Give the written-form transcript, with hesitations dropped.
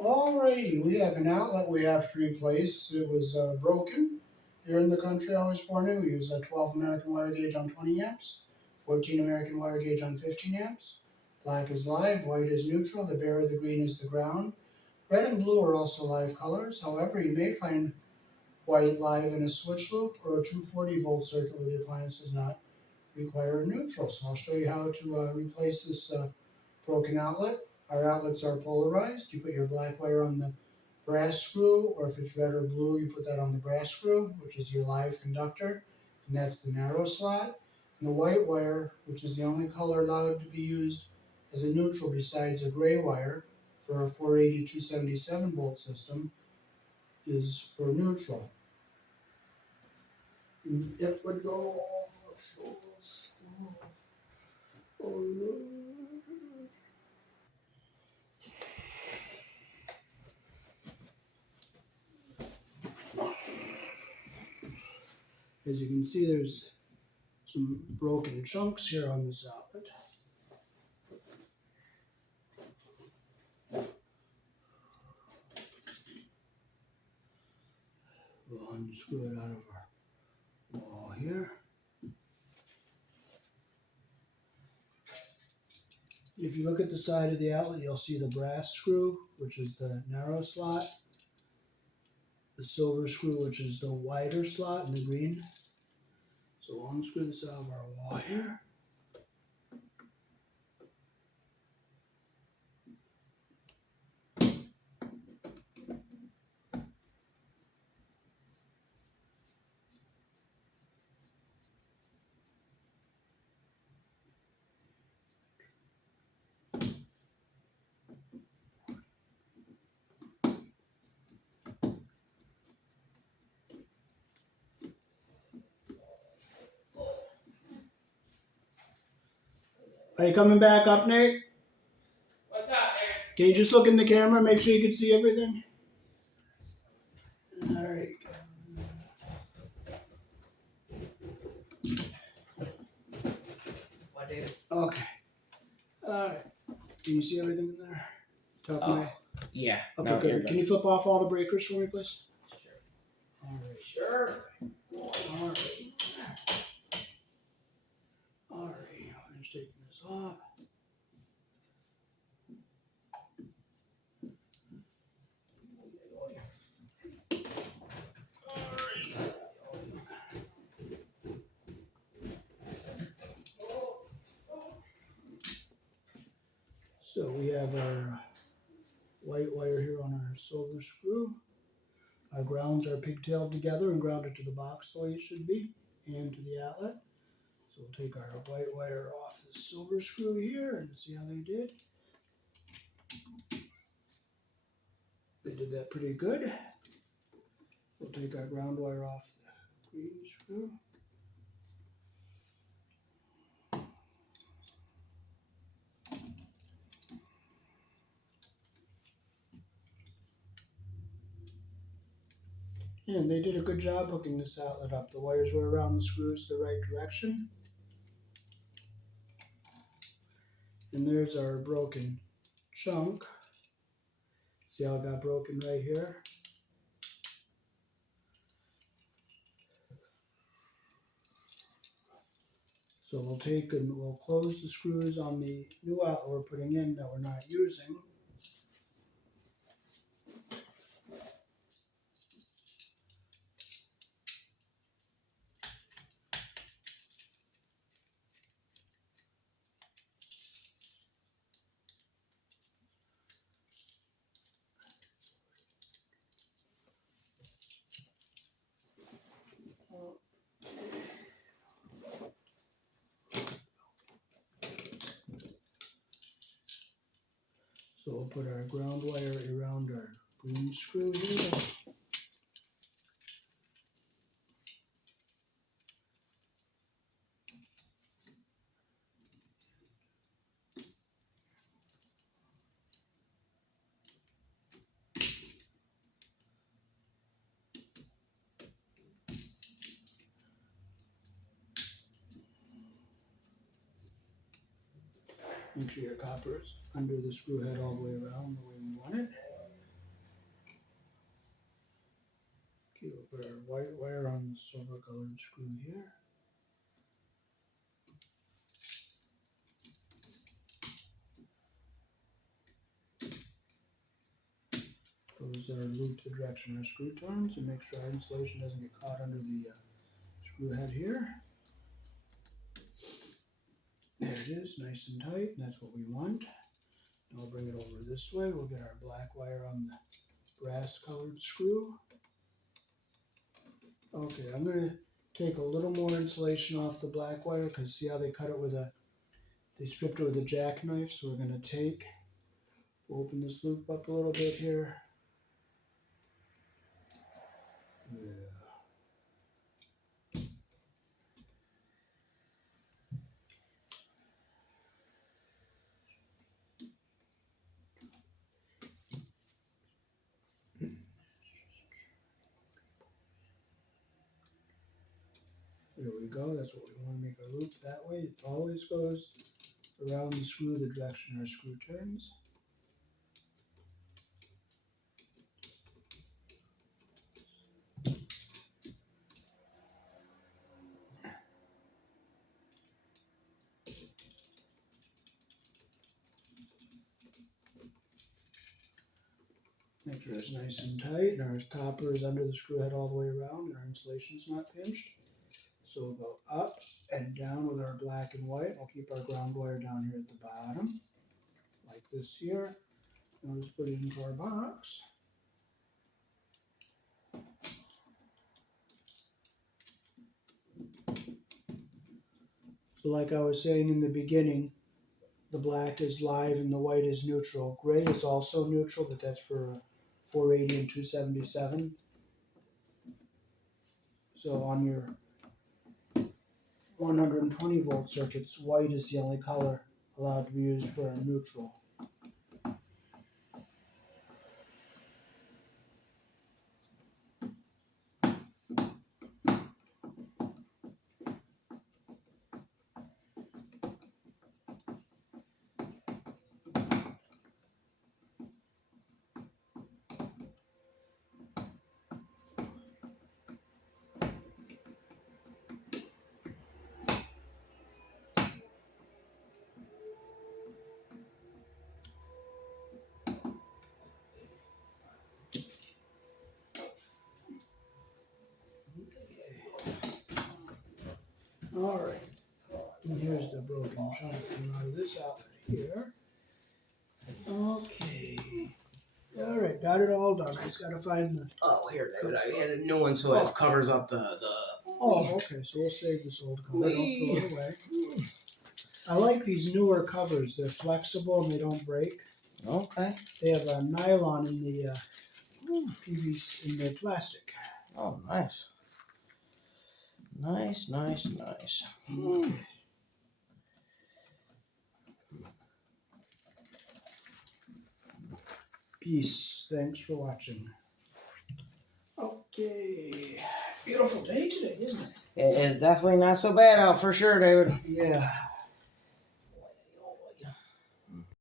Alrighty, we have an outlet we have to replace. It was broken. Here in the country I was born in, we use a 12 American wire gauge on 20 amps, 14 American wire gauge on 15 amps. Black is live, white is neutral, the bare or the green is the ground. Red and blue are also live colors. However, you may find white live in a switch loop or a 240 volt circuit where the appliance does not require neutral. So I'll show you how to replace this broken outlet. Our outlets are polarized. You put your black wire on the brass screw, or if it's red or blue, you put that on the brass screw, which is your live conductor, and that's the narrow slot. And the white wire, which is the only color allowed to be used as a neutral besides a gray wire for a 480 277 volt system, is for neutral. And it would go. Oh, no. As you can see, there's some broken chunks here on this outlet. We'll unscrew it out of our wall here. If you look at the side of the outlet, you'll see the brass screw, which is the narrow slot, the silver screw, which is the wider slot in the green. So we'll unscrew this out of our wall here. Are you coming back up, Nate? What's up, Nate? Can you just look in the camera, make sure you can see everything? All right. What, David? Okay. All right. Can you see everything in there? Top Oh, right? yeah. Okay, No, good. you're good. Can you flip off all the breakers for me, please? Sure. All right. Sure. All right. All right. I'm just taking this off. So we have our white wire here on our silver screw. Our grounds are pigtailed together and grounded to the box the way it should be, and to the outlet. So we'll take our white wire off the silver screw here and see how they did. They did that pretty good. We'll take our ground wire off the green screw. And they did a good job hooking this outlet up. The wires were around the screws the right direction. And there's our broken chunk. See how it got broken right here? So we'll take and we'll close the screws on the new outlet we're putting in that we're not using. So we'll put our ground wire around our green screw here. Make sure your copper is under the screw head all the way around the way we want it. white wire on the silver colored screw here. Those that are looped the direction our screw turns, and make sure our insulation doesn't get caught under the screw head here. There it is, nice and tight, and that's what we want. Now we'll bring it over this way. We'll get our black wire on the brass colored screw. Okay, I'm going to take a little more insulation off the black wire because see how they cut it with they stripped it with a jackknife. So we're going to open this loop up a little bit here. Yeah. There we go, that's what we want to make our loop that way. It always goes around the screw the direction our screw turns. Make sure it's nice and tight, and our copper is under the screw head all the way around, and our insulation's not pinched. So we'll go up and down with our black and white. We'll keep our ground wire down here at the bottom, like this here. And we'll just put it into our box. Like I was saying in the beginning, the black is live and the white is neutral. Gray is also neutral, but that's for 480 and 277. So on your 120 volt circuits, white is the only color allowed to be used for a neutral. Alright, and here's the broken chunk coming out of this outlet here. Okay. Alright, got it all done. I just gotta find the... Oh, here, David, I had a new one so it covers up the... Oh, okay, so we'll save this old cover. Don't throw it away. I like these newer covers. They're flexible and they don't break. Okay. They have a nylon in the PVC, in the plastic. Oh, nice. Nice. Okay. Peace. Thanks for watching. Okay. Beautiful day today, isn't it? It is definitely not so bad out for sure, David. Yeah.